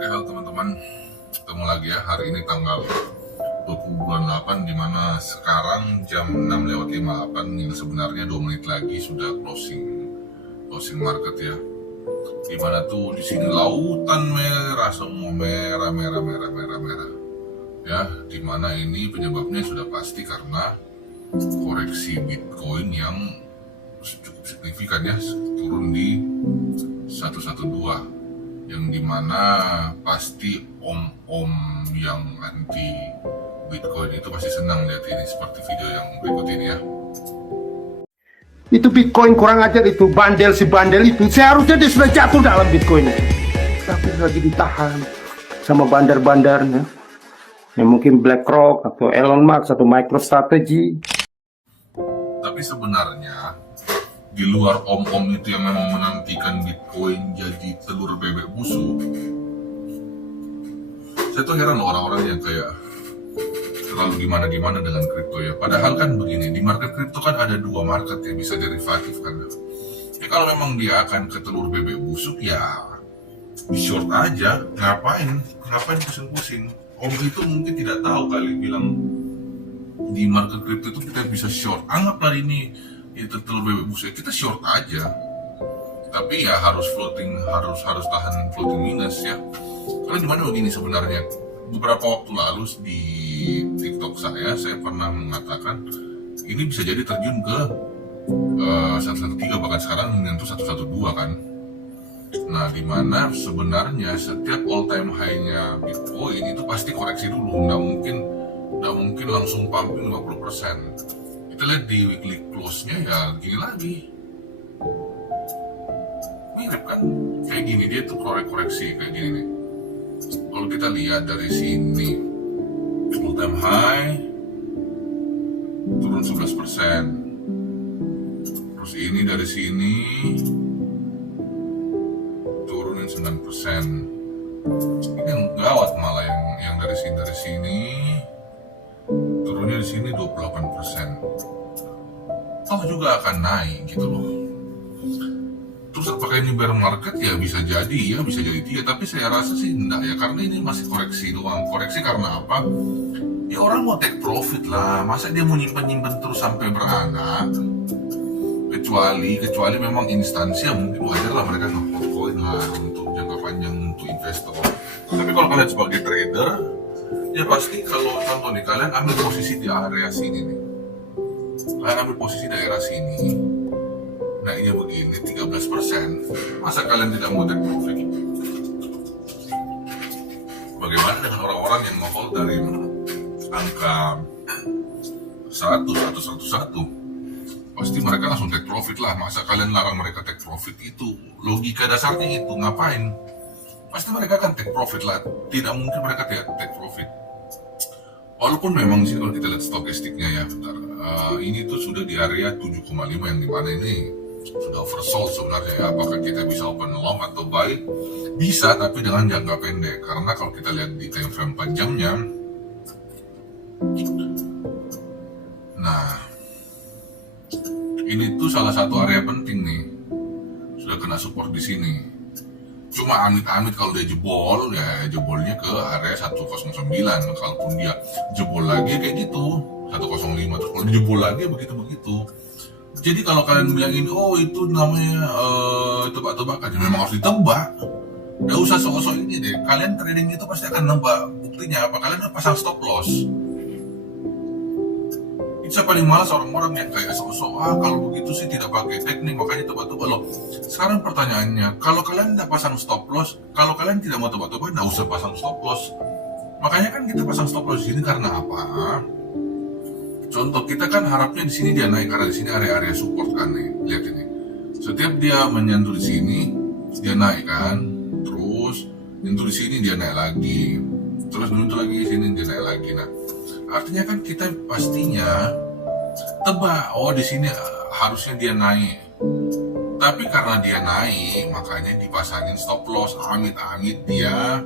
Oke, halo teman-teman, ketemu lagi ya. Hari ini tanggal 20 bulan 8, dimana sekarang jam 6:58, yang sebenarnya 2 menit lagi sudah closing market ya. Dimana tuh di sini lautan merah semua, merah ya. Dimana ini penyebabnya sudah pasti karena koreksi Bitcoin yang cukup signifikan ya, turun di 112, yang dimana pasti om-om yang anti Bitcoin itu pasti senang lihat ini, seperti video yang berikut ini ya. Itu Bitcoin kurang ajar, itu bandel, si bandel itu seharusnya dia sudah jatuh dalam Bitcoin, tapi lagi ditahan sama bandar-bandarnya yang mungkin BlackRock atau Elon Musk atau MicroStrategy. Tapi sebenarnya di luar om-om itu yang memang menantikan Bitcoin jadi telur bebek busuk, saya tuh heran loh orang-orang yang kayak terlalu gimana-gimana dengan kripto ya. Padahal kan begini, di market kripto kan ada dua market yang bisa derivatif kan. Ya kalau memang dia akan ke telur bebek busuk ya di short aja, ngapain pusing-pusing. Om itu mungkin tidak tahu kali bilang di market kripto itu kita bisa short. Anggaplah ini itu telur bebek busuk, kita short aja. Tapi ya harus tahan floating minus ya. Karena gimana begini sebenarnya, beberapa waktu lalu di TikTok saya pernah mengatakan ini bisa jadi terjun ke 113, bahkan sekarang menyentuh 112 kan. Nah, dimana sebenarnya setiap all time high-nya Bitcoin itu pasti koreksi dulu, nggak mungkin langsung pumping 50%. Kita lihat di weekly close-nya ya gini lagi, mirip kan, kayak gini, dia tuh koreksi kayak gini nih. Kalau kita lihat dari sini, all time high turun 11%, terus ini dari sini turunin 9%. Ini yang gawat malah yang dari sini turunnya di sini 28%. Toh juga akan naik gitu loh. Terus apakah ini bear market? Ya bisa jadi ya, bisa jadi tidak, tapi saya rasa sih enggak ya, karena ini masih koreksi doang. Koreksi karena apa? Ya orang mau take profit lah, masa dia mau nyimpen terus sampai beranak? Kecuali memang instansi yang mungkin wajar lah mereka nge-hold coin lah untuk jangka panjang untuk investor. Tapi kalau kalian sebagai trader, ya pasti kalau contoh nih, kalian ambil posisi di area sini nih, kalian ambil posisi daerah sini, naiknya begini 13%, masa kalian tidak mau take profit? Bagaimana dengan orang-orang yang nge-hold dari angka 100, pasti mereka langsung take profit lah. Masa kalian larang mereka take profit? Itu logika dasarnya itu, ngapain? Pasti mereka akan take profit lah, tidak mungkin mereka tidak take profit. Walaupun memang sih kalau kita lihat stokastiknya ya, bentar, ini tuh sudah di area 7,5, yang dimana ini sudah oversold sebenarnya ya. Apakah kita bisa open long atau buy? Bisa, tapi dengan jangka pendek. Karena kalau kita lihat di time frame 4 jamnya, nah ini tuh salah satu area penting nih, sudah kena support di sini. Cuma amit-amit kalau dia jebol, ya jebolnya ke area 109. Kalaupun dia jebol lagi kayak gitu 105, terus kalau dia jebol lagi begitu. Jadi kalau kalian bilang ini, oh itu namanya tebak-tebakan, ya memang harus ditebak. Gak usah sok-sok ini deh. Kalian trading itu pasti akan nebak. Buktinya apa? Kalian pasang stop loss. Saya paling malas orang-orang yang kayak sok-sok, kalau begitu sih tidak pakai teknik, makanya tebak-tebak loh. Sekarang pertanyaannya, kalau kalian tidak pasang stop loss, kalau kalian tidak mau tebak-tebak, tidak usah pasang stop loss. Makanya kan kita pasang stop loss di sini karena apa? Contoh, kita kan harapnya di sini dia naik, karena di sini area support kan nih. Lihat ini. Setiap dia menyentuh di sini, dia naik kan. Terus nyentuh di sini dia naik lagi. Terus nyentuh lagi di sini dia naik lagi. Nah, artinya kan kita pastinya tebak, oh di sini harusnya dia naik. Tapi karena dia naik, makanya dipasangin stop loss. Amit-amit dia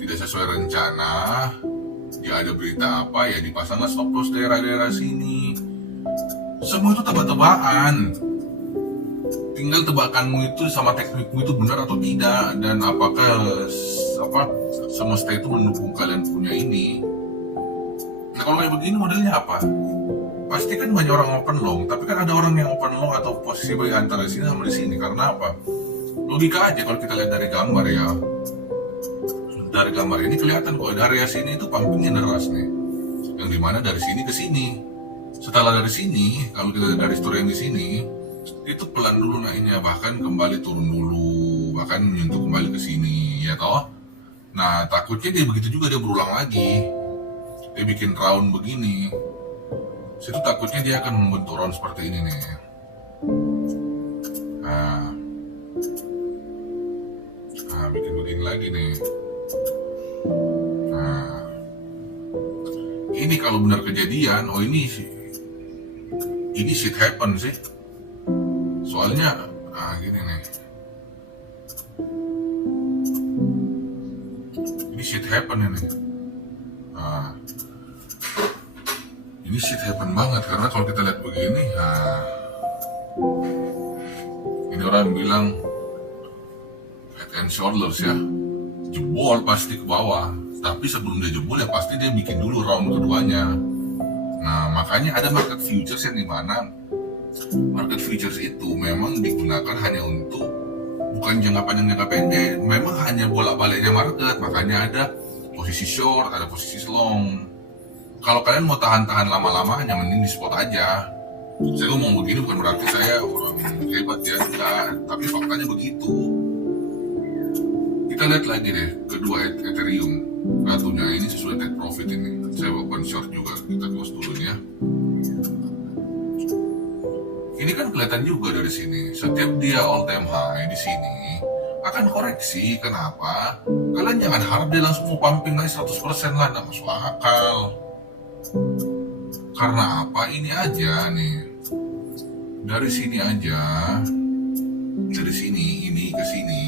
tidak sesuai rencana, dia ada berita apa, ya dipasanglah stop loss daerah-daerah sini. Semua itu tebak-tebakan. Tinggal tebakanmu itu sama teknikmu itu benar atau tidak, dan apakah semesta itu mendukung kalian punya ini. Nah, kalau kayak begini modelnya apa? Pasti kan banyak orang open long, tapi kan ada orang yang open long atau posisi baik antara sini sama di sini. Karena apa? Logika aja kalau kita lihat dari gambar ya. Dari gambar ini kelihatan kalau dari area sini itu pumpingnya deras nih. Yang dimana dari sini ke sini. Setelah dari sini, kalau kita lihat dari story yang di sini, itu pelan dulu naiknya, bahkan kembali turun dulu, bahkan menyentuh kembali ke sini, ya toh. Nah, takutnya dia begitu juga dia berulang lagi. Dia bikin round begini. Situ takutnya dia akan membentuk round seperti ini nih. Nah, bikin begini lagi nih. Nah, ini kalau benar kejadian, oh ini shit happen sih. Soalnya, gini nih. Ini shit happen ini. Ini shit happen banget karena kalau kita lihat begini, ini orang bilang head and shoulders ya, jebol pasti ke bawah. Tapi sebelum dia jebol ya pasti dia bikin dulu round keduanya. Nah makanya ada market futures yang dimana market futures itu memang digunakan hanya untuk bukan jangka panjang jangka pendek, memang hanya bolak-baliknya market. Makanya ada posisi short, ada posisi long. Kalau kalian mau tahan-tahan lama-lama hanya mending di spot aja. Saya ngomong begini bukan berarti saya orang hebat ya, enggak. Tapi faktanya begitu. Kita lihat lagi deh, kedua Ethereum. Ratunya ini sesuai take profit ini. Saya open short juga, kita close dulu ya. Ini kan kelihatan juga dari sini. Setiap dia all time high di sini akan koreksi. Kenapa? Kalian jangan harap dia langsung mau pumping naik 100% lah, nggak masuk akal. Karena apa? Ini aja nih. Dari sini aja. Dari sini, ini ke sini.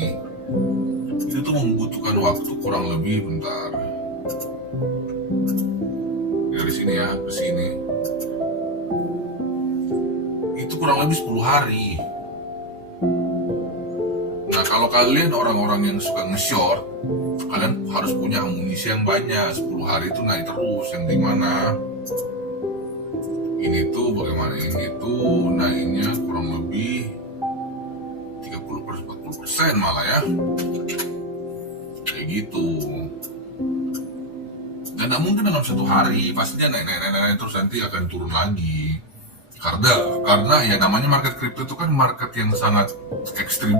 Itu tuh membutuhkan waktu kurang lebih bentar. Dari sini ya, ke sini. Itu kurang lebih 10 hari. Nah, kalau kalian orang-orang yang suka nge-short, kalian harus punya amunisi yang banyak. 10 hari itu naik terus, yang dimana ini tuh bagaimana, ini tuh naiknya kurang lebih 30-40% malah ya, kayak gitu. Dan tidak mungkin dalam 1 hari pasti dia naik terus nanti akan turun lagi. Karena ya namanya market crypto itu kan market yang sangat ekstrim.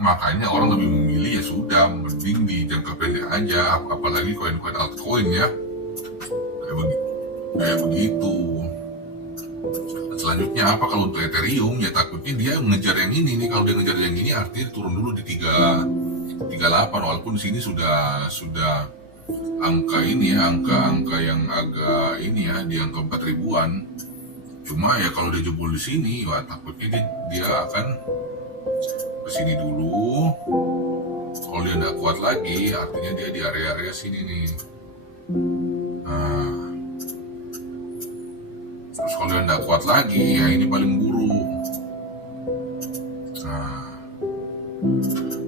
Makanya orang lebih memilih ya sudah mending di jangka pendek aja, apalagi koin-koin altcoin ya kayak begitu. Selanjutnya apa kalau untuk Ethereum ya takutnya dia mengejar yang ini nih. Kalau dia ngejar yang ini artinya turun dulu di 38, walaupun di sini sudah angka ini ya, angka yang agak ini ya, di angka 4 ribuan. Cuma ya kalau dia jebol di sini, wah takutnya dia akan kesini dulu. Kalau dia nggak kuat lagi, artinya dia di area-area sini nih. Terus kalau dia nggak kuat lagi, ya ini paling buruk.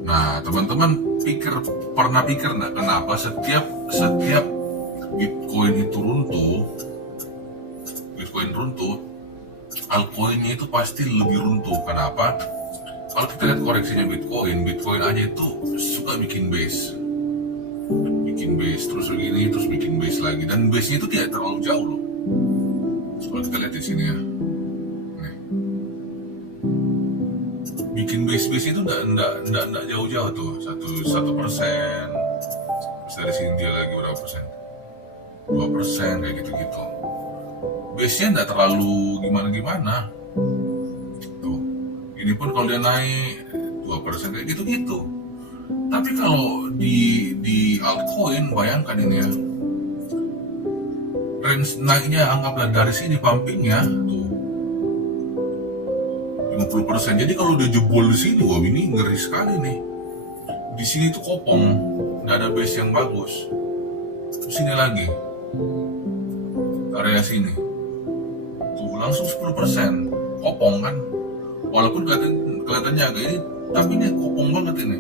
Nah, teman-teman pernah pikir nggak kenapa setiap Bitcoin itu runtuh, altcoinnya itu pasti lebih runtuh. Kenapa? Kalau kita lihat koreksinya Bitcoin aja itu suka bikin base, terus begini, terus bikin base lagi, dan base-nya itu tidak terlalu jauh loh. Kalau kita lihat di sini ya, nih. Bikin base itu enggak jauh-jauh tuh, 1%, terus dari sini dia lagi berapa persen, 2%, kayak gitu-gitu. Base-nya enggak terlalu gimana-gimana. Tuh, ini pun kalau dia naik 2% kayak gitu-gitu. Tapi kalau di altcoin, bayangkan ini ya, range naiknya anggaplah dari sini pumpingnya tuh 50%. Jadi kalau dia jebol di sini, wah ini ngeri sekali nih. Di sini tuh kopong, nggak ada base yang bagus. Terus sini lagi, area sini, tuh langsung 10%, kopong kan. Walaupun kelihatannya agak ini, tapi ini kopong banget ini.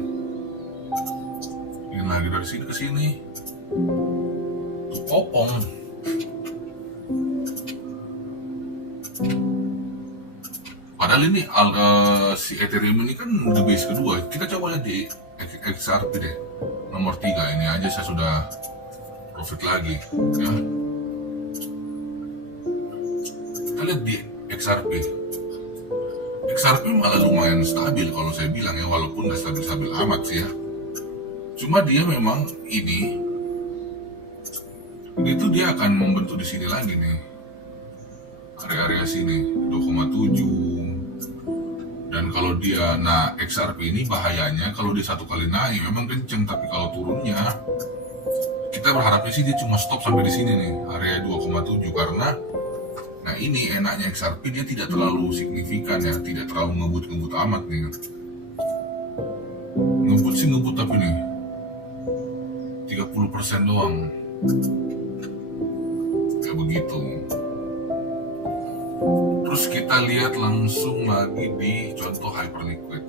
lagi dari sini ke sini. Tuh kopong. Padahal ini si Ethereum ini kan the base kedua. Kita coba lihat di XRP deh. Nomor 3 ini aja saya sudah profit lagi ya. Kita lihat di XRP. XRP malah lumayan stabil kalau saya bilang ya, walaupun nggak stabil-stabil amat sih ya. Cuma dia memang ini tuh dia akan membentuk di sini lagi nih, area-area sini 2,7. Dan kalau dia, nah XRP ini bahayanya kalau dia satu kali naik memang kenceng, tapi kalau turunnya kita berharapnya sih dia cuma stop sampai di sini nih, area 2,7, karena nah ini enaknya XRP dia tidak terlalu signifikan ya, tidak terlalu ngebut-ngebut amat nih. Ngebut sih ngebut tapi nih 30% doang. Kayak begitu. Terus kita lihat langsung lagi di contoh Hyperliquid.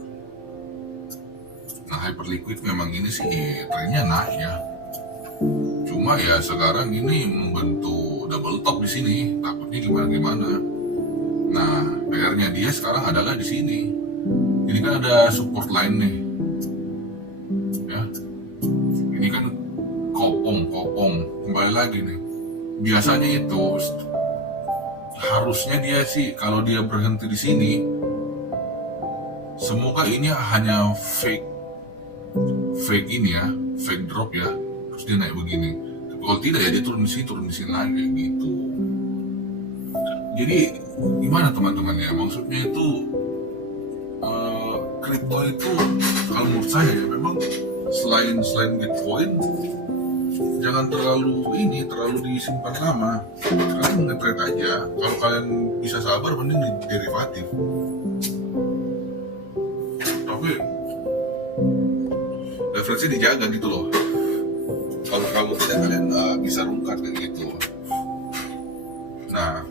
Nah Hyperliquid memang ini sih trennya naik ya. Cuma ya sekarang ini membentuk double top di sini. Takutnya gimana-gimana. Nah PR-nya dia sekarang adalah di sini. Ini kan ada support line nih. Ya. Ini kan kopong. Kembali lagi nih. Biasanya itu harusnya dia sih kalau dia berhenti di sini, semoga ini hanya fake ini ya, fake drop ya, terus dia naik begini. Tapi kalau tidak ya dia turun di sini lagi gitu. Jadi gimana teman-teman ya, maksudnya itu kripto itu kalau menurut saya ya memang selain Bitcoin jangan terlalu disimpan lama. Kalian nge-trade aja. Kalau kalian bisa sabar, mending di derivatif. Tapi leverage-nya dijaga gitu loh. Kalau tidak kalian bisa rungkat kayak gitu. Nah,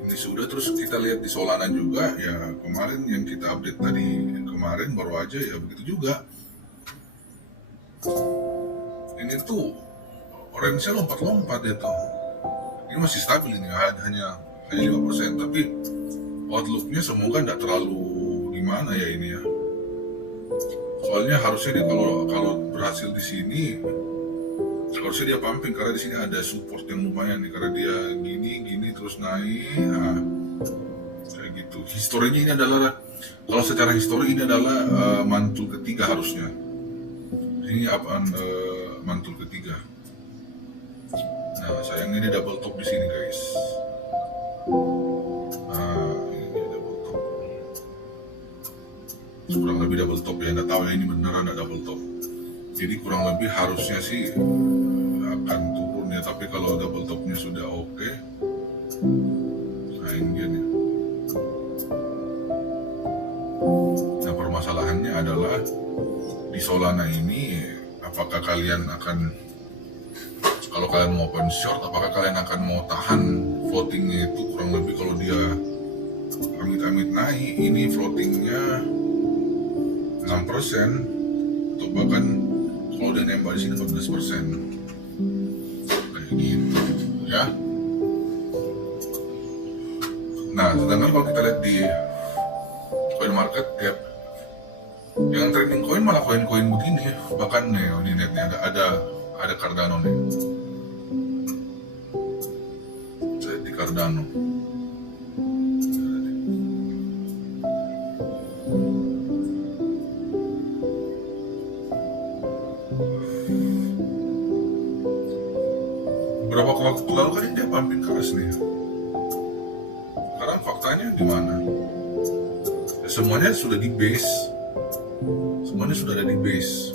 ini sudah, terus kita lihat di Solana juga ya, kemarin yang kita update tadi kemarin baru aja ya begitu juga. Ini tuh range-nya lompat-lompat ya tuh. Ini masih stabil ini, hanya 5%, tapi outlook-nya semoga nggak terlalu gimana ya ini ya. Soalnya harusnya dia kalau berhasil di sini harusnya dia pumping, karena di sini ada support yang lumayan nih, karena dia gini terus naik. Nah, kayak gitu. Historinya ini adalah, kalau secara histori ini adalah mantul ketiga harusnya. Ini apaan mantul ketiga. Nah, sayangnya ini double top di sini guys. Nah, ini double top. Kurang lebih double top ya, nggak tahu ya ini beneran ada double top. Jadi kurang lebih harusnya sih akan turun ya, tapi kalau double topnya sudah oke, nah ini dia nih. Nah permasalahannya adalah di Solana ini, apakah kalian akan, kalau kalian mau open short, apakah kalian akan mau tahan floatingnya itu kurang lebih, kalau dia amit-amit naik, ini floatingnya 6%, atau bahkan kalau dia nembak di sini 14%, kayak gitu ya. Nah sedangkan kalau kita lihat di coin market cap, yang trading koin malah koin-koin begini, bahkan nih ini netnya ada Cardano nih. Saya di Cardano. Beberapa waktu lalu kan dia pumping keras nih. Sekarang faktanya gimana? Ya, semuanya sudah di base. Semuanya sudah ada di base.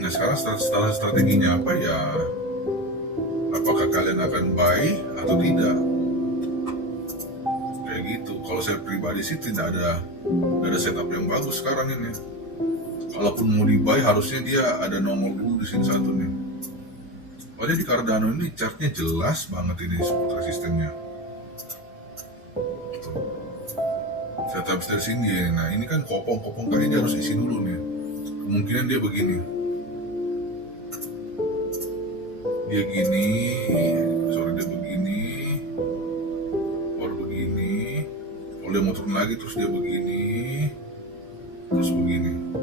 Nah sekarang strateginya apa ya? Apakah kalian akan buy atau tidak? Kayak gitu. Kalau saya pribadi sih tidak ada setup yang bagus sekarang ini. Kalaupun mau di buy harusnya dia ada nongol dulu di sini satu nih. Padahal di Cardano ini chartnya jelas banget ini support resistennya. Setup dari sini. Nah ini kan kopong kayaknya harus isi dulu nih. kemungkinan dia begini. Dia gini, sorry dia begini, baru begini. Kalau dia mau turun lagi terus dia begini, terus begini.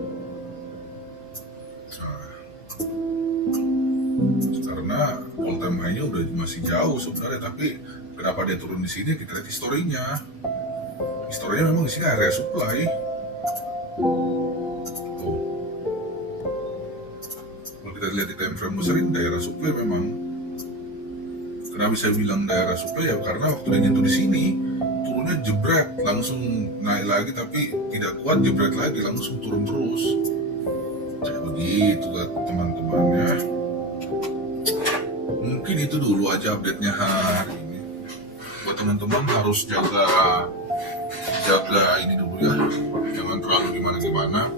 Nah, karena all time high-nya udah masih jauh sebenarnya, tapi kenapa dia turun di sini? Kita lihat historinya. Historinya memang di sini area supply. Tuh. Kalau kita lihat di time frame besar ini daerah supply memang. Kenapa bisa bilang daerah supply ya? Karena waktu dia nyentuh di sini turunnya jebret, langsung naik lagi tapi tidak kuat, jebret lagi, langsung turun terus. Kayak begitu kan teman-temannya. Mungkin itu dulu aja update-nya hari ini. Buat teman-teman harus jaga ini dulu ya, jangan terlalu gimana-gimana.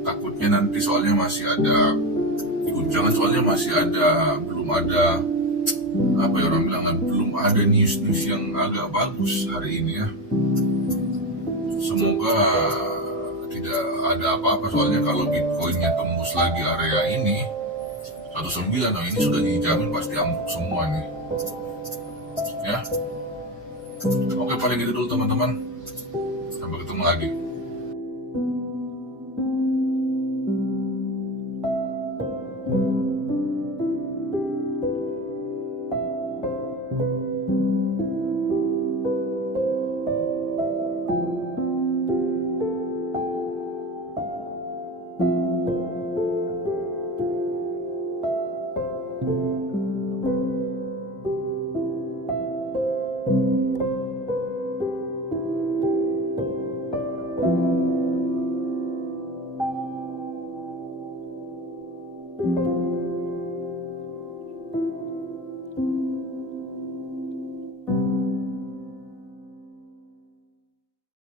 Takutnya nanti soalnya masih ada guncangan, soalnya masih ada, belum ada apa ya orang bilang, belum ada news yang agak bagus hari ini ya. Semoga tidak ada apa-apa, soalnya kalau Bitcoinnya tembus lagi area ini 19, nah ini sudah dijamin pasti ambruk semua nih ya. Oke, paling gitu dulu teman-teman, sampai ketemu lagi. Thank you.